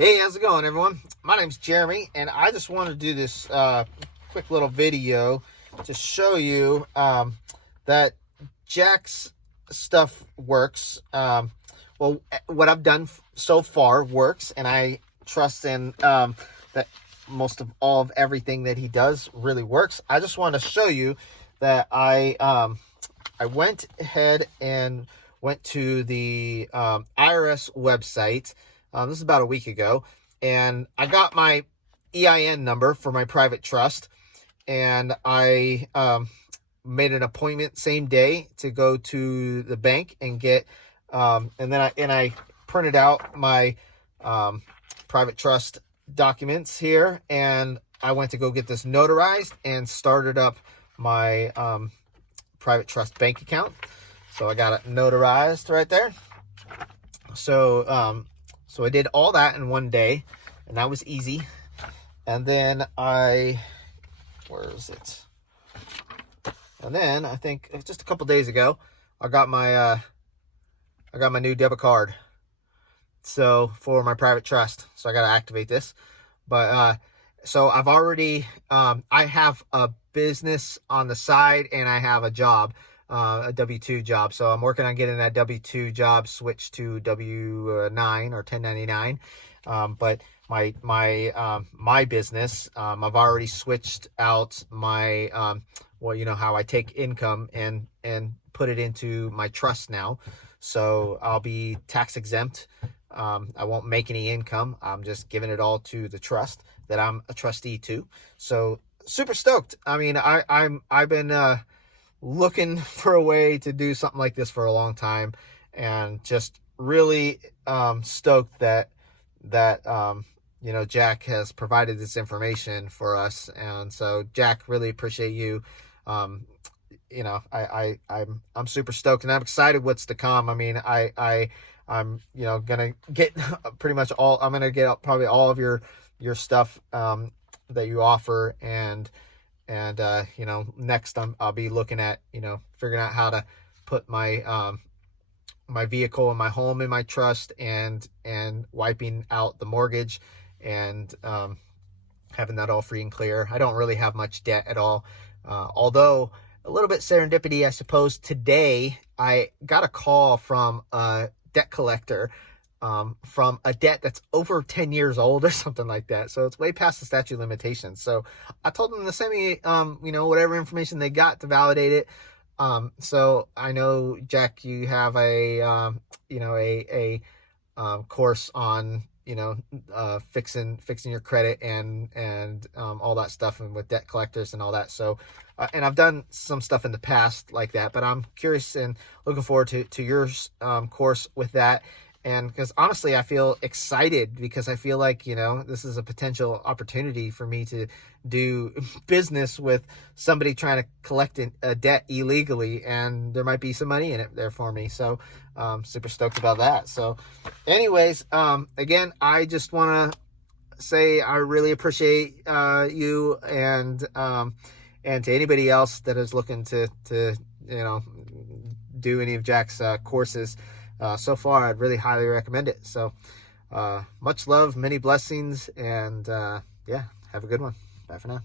Hey, how's it going, everyone? My name's Jeremy, and I just want to do this quick little video to show you that Jack's stuff works. Well, what I've done so far works, and I trust in that most of all of everything that he does really works. I just want to show you that I went ahead and went to the IRS website. This is about a week ago, and I got my EIN number for my private trust, and I made an appointment same day to go to the bank and get, and then I printed out my private trust documents here, and I went to go get this notarized and started up my private trust bank account. So I got it notarized right there. So I did all that in one day, and that was easy. And then where is it? And then I think just a couple days ago, I got my new debit card. So for my private trust, so I got to activate this. But so I've already I have a business on the side, and I have a job. A W-2 job. So I'm working on getting that W-2 job switched to W-9 or 1099. But my business, I've already switched out my, well, you know how I take income and put it into my trust now. So I'll be tax exempt. I won't make any income. I'm just giving it all to the trust that I'm a trustee to. So super stoked. I mean, I've been, looking for a way to do something like this for a long time, and just really stoked that you know, Jack has provided this information for us. And so Jack, really appreciate you. You know, I'm super stoked, and I'm excited what's to come. I mean, I'm you know, gonna get pretty much all, I'm gonna get probably all of your stuff that you offer, and you know, next I'll be looking at, you know, figuring out how to put my my vehicle and my home in my trust, and wiping out the mortgage, and having that all free and clear. I don't really have much debt at all, although a little bit serendipity, I suppose. Today I got a call from a debt collector, from a debt that's over 10 years old or something like that. So it's way past the statute of limitations. So I told them to send me, you know, whatever information they got to validate it. So I know, Jack, you have a, you know, a course on, you know, fixing your credit and all that stuff, and with debt collectors and all that. So, and I've done some stuff in the past like that, but I'm curious and looking forward to your course with that. And because honestly, I feel excited, because I feel like, you know, this is a potential opportunity for me to do business with somebody trying to collect a debt illegally, and there might be some money in it there for me. So super stoked about that. So anyways, again, I just want to say I really appreciate you, and to anybody else that is looking to you know, do any of Jack's courses. So far, I'd really highly recommend it. So much love, many blessings, and yeah, have a good one. Bye for now.